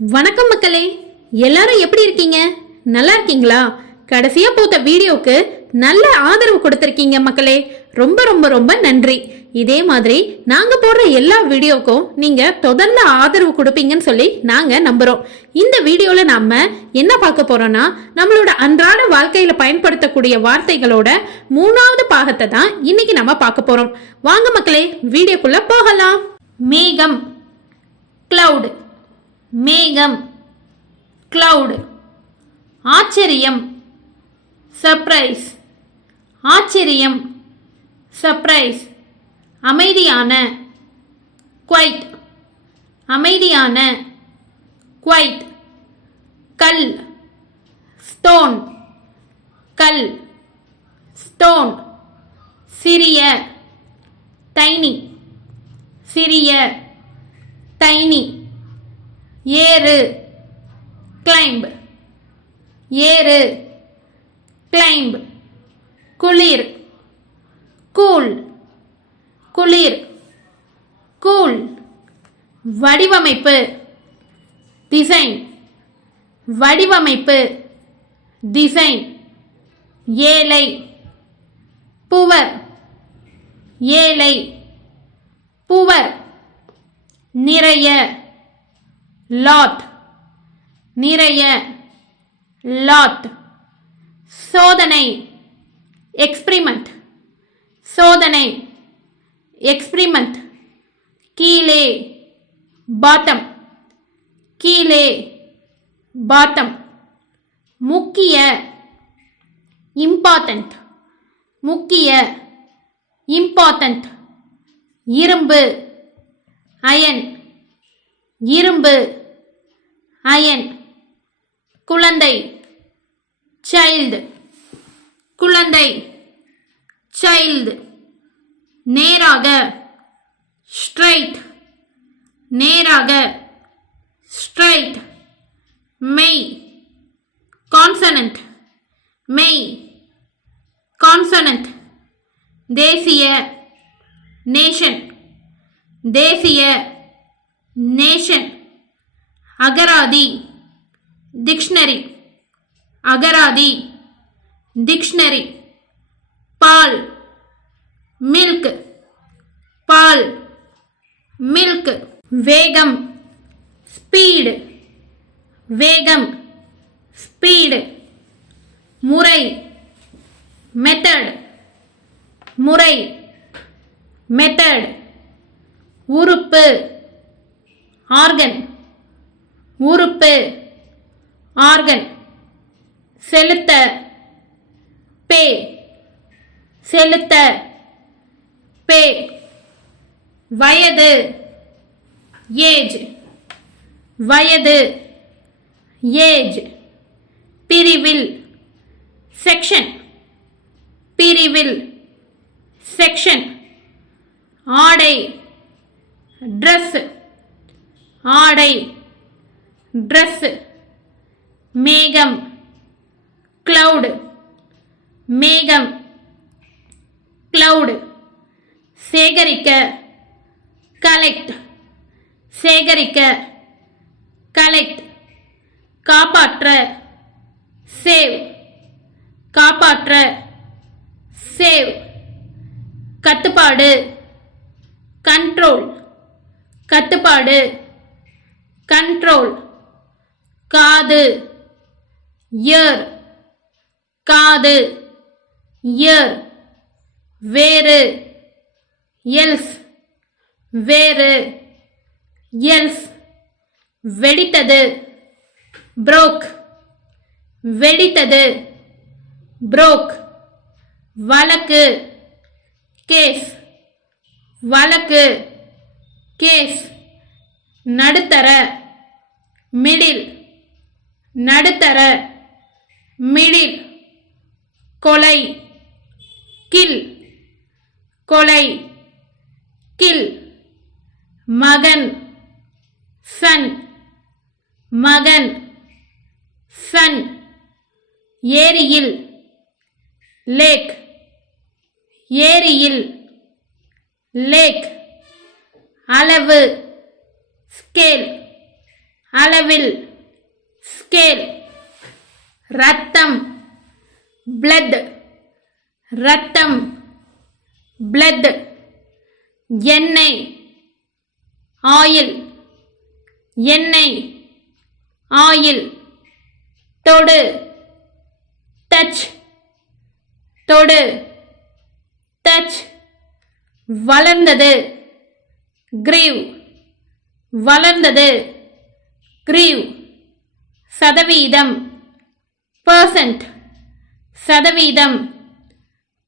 வணக்கம் மக்களே, எல்லாரும் எப்படி இருக்கீங்க? நல்லா இருக்கீங்களா? கடைசியா போட்ட வீடியோக்கு நல்ல ஆதரவு கொடுத்திருக்கீங்க மக்களே. ரொம்ப ரொம்ப ரொம்ப நன்றி. இதே மாதிரி நாங்க போடுற எல்லா வீடியோக்கும் நீங்க தொடர்ந்து ஆதரவு கொடுப்பீங்கன்னு சொல்லி நாங்க நம்புறோம். இந்த வீடியோல நாம என்ன பார்க்க போறோம்னா, நம்மளோட அன்றாட வாழ்க்கையில பயன்படுத்தக்கூடிய வார்த்தைகளோட 3வது பாகத்தை தான் இன்னைக்கு நம்ம பார்க்க போறோம். வாங்க மக்களே, வீடியோக்குள்ள போகலாம். மேகம், கிளவுட். மேகம், கிளவுட். ஆச்சரியம், சர்ப்ரைஸ். ஆச்சரியம், சர்ப்ரைஸ். அமைதியான, குவைட். அமைதியான, குவைட். கல், ஸ்டோன். கல், ஸ்டோன். சிறிய, டைனி. சிறிய, டைனி. ஏறு, கிளைம்ப். ஏறு, கிளைம்ப். குளிர், கூல். குளிர், கூல். வடிவமைப்பு, டிசைன். வடிவமைப்பு, டிசைன். ஏழை, புவர். ஏழை, புவர். நிறைய, லாட். நிறைய, லாட். சோதனை, எக்ஸ்பிரிமெண்ட். சோதனை, எக்ஸ்பிரிமெண்ட். கீழே, பாட்டம். கீழே, பாட்டம். முக்கிய, இம்பார்ட்டன்ட். முக்கிய, இம்பார்ட்டன்ட். இரும்பு, அயன். இரும்பு, அயன். குழந்தை, சைல்டு. குழந்தை, சைல்டு. நேராக, ஸ்ட்ரைட். நேராக, ஸ்ட்ரைட். மெய், கான்சனன்ட். மெய், கான்சனன்ட். தேசிய, நேஷன். தேசிய, நேஷன். அகராதி, டிக்ஷனரி. அகராதி, டிக்ஷனரி. பால், மில்க். பால், மில்க். வேகம், ஸ்பீடு. வேகம், ஸ்பீடு. முறை, மெத்தட். முறை, மெத்தட். உறுப்பு, ஆர்கன். உறுப்பு, ஆர்கன். செலுத்த, பே. செலுத்த, பே. வயது, ஏஜ். வயது, ஏஜ். பிரிவில், செக்ஷன். பிரிவில், செக்ஷன். ஆடை, ட்ரெஸ். ஆடை, ட்ரெஸ். மேகம், கிளவுட். மேகம், கிளவுட். சேகரிக்க, கலெக்ட். சேகரிக்க, கலெக்ட். காப்பாற்ற, சேவ். காப்பாற்ற, சேவ். கட்டுப்பாடு, கண்ட்ரோல். கட்டுப்பாடு, கண்ட்ரோல். காது, இயர். காது, இயர். வேறு, எல்ஸ். வேறு, எல்ஸ். வெடித்தது, broke. வெடித்தது, broke. வழக்கு, கேஸ். வழக்கு, கேஸ். நடுத்தர, மிடில். நடுத்தர, மிடில். கொலை, கில். கொலை, கில். மகன், சன். மகன், சன். ஏரியில், லேக். ஏரியில், லேக். அளவு, ஸ்கேல். அளவில் scale, ரத்தம் blood, ரத்தம் blood, எண்ணெய் oil, எண்ணெய் oil, தொடு touch, தொடு touch, வளர்ந்தது grew, வளர்ந்தது grew, சதவீதம் percent, சதவீதம்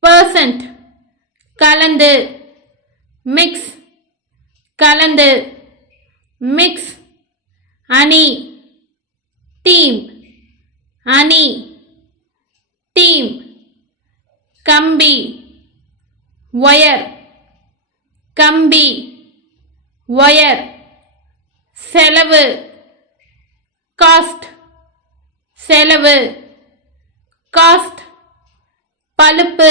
percent, கலந்து mix, கலந்து mix, அணி team, அணி team, கம்பி wire, கம்பி wire, செலவு cost, செலவு cost, பழுப்பு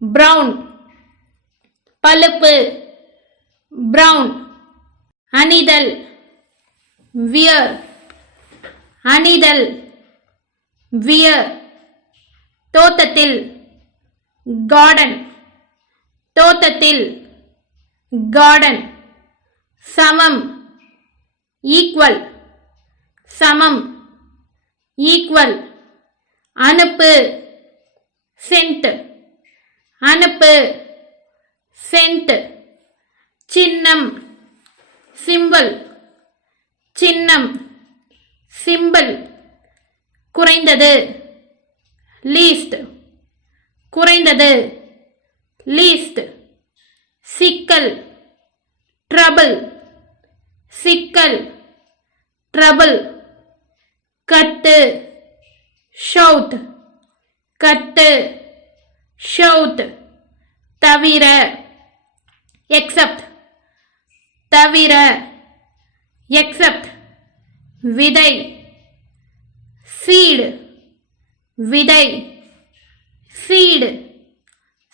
brown, பழுப்பு brown, அணிதல் wear, அணிதல் wear, தோட்டத்தில் garden, தோட்டத்தில் garden, சமம் equal, சமம் equal, அனுப்பு sent, அனுப்பு sent, சின்னம் symbol, சின்னம் symbol, குறைந்தது least, குறைந்தது least, சிக்கல் trouble, சிக்கல் trouble, கட்டு shout, கட்டு shout, தவிர except, தவிர except, விதை seed, விதை seed,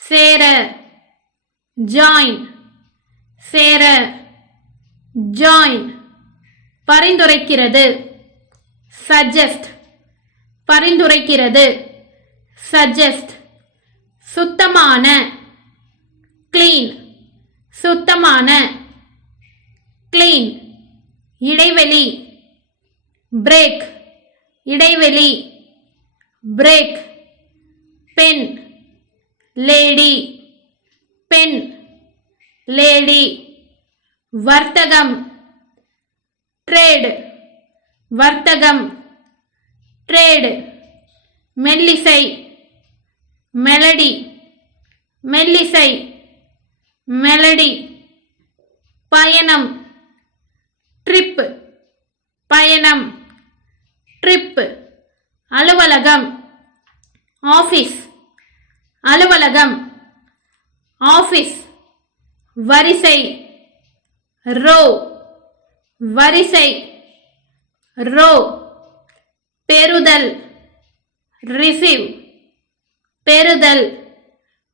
சேர join, சேர join, பரிந்துரைக்கிறது suggest, பரிந்துரைக்கிறது suggest, சுத்தமான clean, சுத்தமான clean, இடைவெளி break, இடைவெளி break, பெண் lady, பெண் lady, வர்த்தகம் trade, வர்த்தகம் trade, மெல்லிசை melody, மெல்லிசை melody, பயணம் trip, பயணம் trip, அலுவலகம் office, அலுவலகம் office, வரிசை row, வரிசை row, பெறுதல் receive, பெறுதல்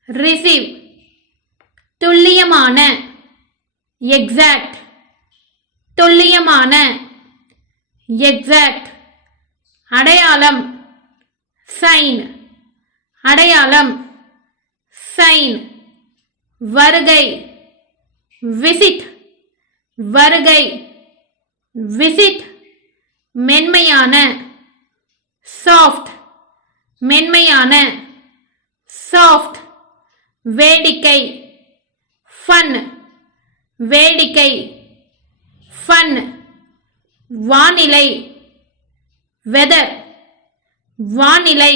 receive, துல்லியமான exact, துல்லியமான exact, அடையாளம் sign, அடையாளம் sign, வருகை visit, வருகை visit, மென்மையான soft, மென்மையான soft, வேடிக்கை fun, வேடிக்கை fun, வானிலை weather, வானிலை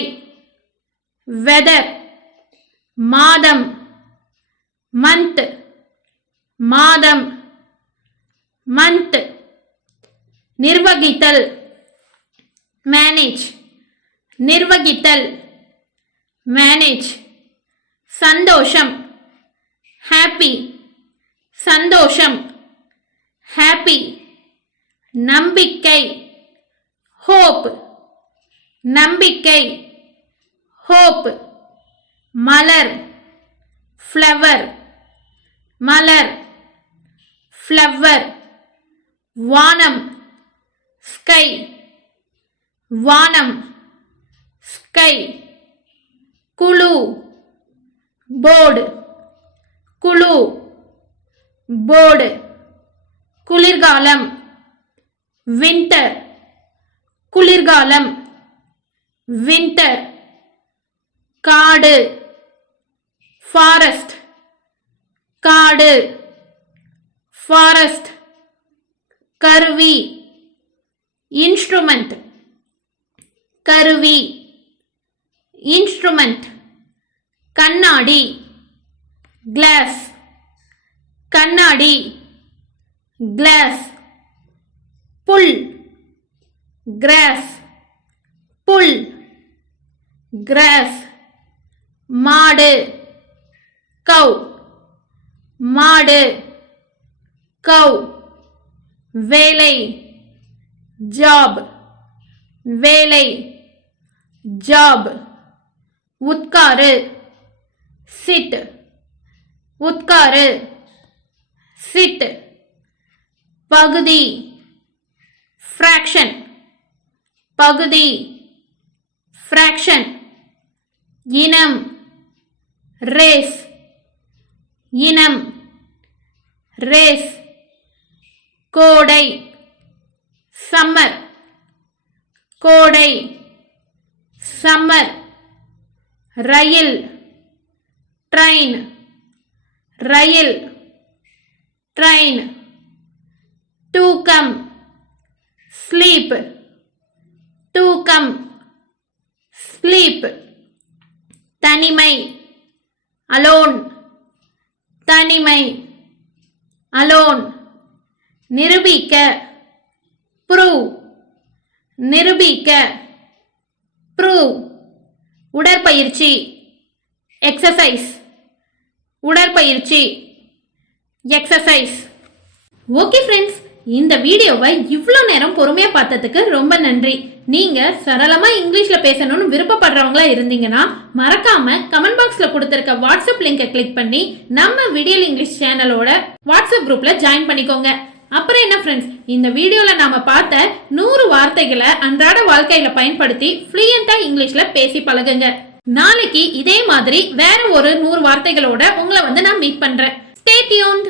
weather, மாதம் month, மாதம் month, நிர்வகித்தல் manage, நிர்வகித்தல் manage, சந்தோஷம் happy, சந்தோஷம் happy, நம்பிக்கை hope, நம்பிக்கை hope, மலர் flower, மலர் flower, வானம் sky, வானம், sky, குழு, board, குழு, board, குளிர்காலம், winter, குளிர்காலம், winter, காடு, forest, காடு, forest, கருவி, instrument, கருவி, instrument, கண்ணாடி, glass, கண்ணாடி, glass, புல், grass, புல், grass, மாடு, cow, மாடு, cow, வேலை, job, வேலை, job, உட்காரு, sit, உட்காரு, sit, பகுதி, fraction, பகுதி, fraction, இனம், race, இனம், race, கோடை, summer, கோடை, summer, ரயில், train, ரயில், train, தூக்கம், sleep, தூக்கம், sleep, தனிமை, alone, தனிமை, alone, நிரூபிக்க, prove, நிரூபிக்க, prove, உடற்பயிற்சி, exercise, உடற்பயிற்சி, exercise. ஓகே ஃப்ரெண்ட்ஸ், இந்த வீடியோவை இவ்வளோ நேரம் பொறுமையா பார்த்ததுக்கு ரொம்ப நன்றி. நீங்க சரளமா இங்கிலீஷ்ல பேசணும்னு விருப்பப்படுறவங்களா இருந்தீங்கன்னா மறக்காம கமெண்ட் பாக்ஸ்ல கொடுத்திருக்க வாட்ஸ்அப் லிங்கை கிளிக் பண்ணி நம்ம விடியல் இங்கிலீஷ் சேனலோட வாட்ஸ்அப் குரூப்ல ஜாயின் பண்ணிக்கோங்க. அப்புறம் என்ன ஃப்ரெண்ட்ஸ், இந்த வீடியோல நாம பார்த்த 100 வார்த்தைகளை அன்றாட வாழ்க்கையில பயன்படுத்தி ஃப்ளூயண்டா இங்கிலீஷ்ல பேசி பழகுங்க. நாளைக்கு இதே மாதிரி வேற ஒரு 100 வார்த்தைகளோட உங்களை நான் மீட் பண்றேன். Stay tuned.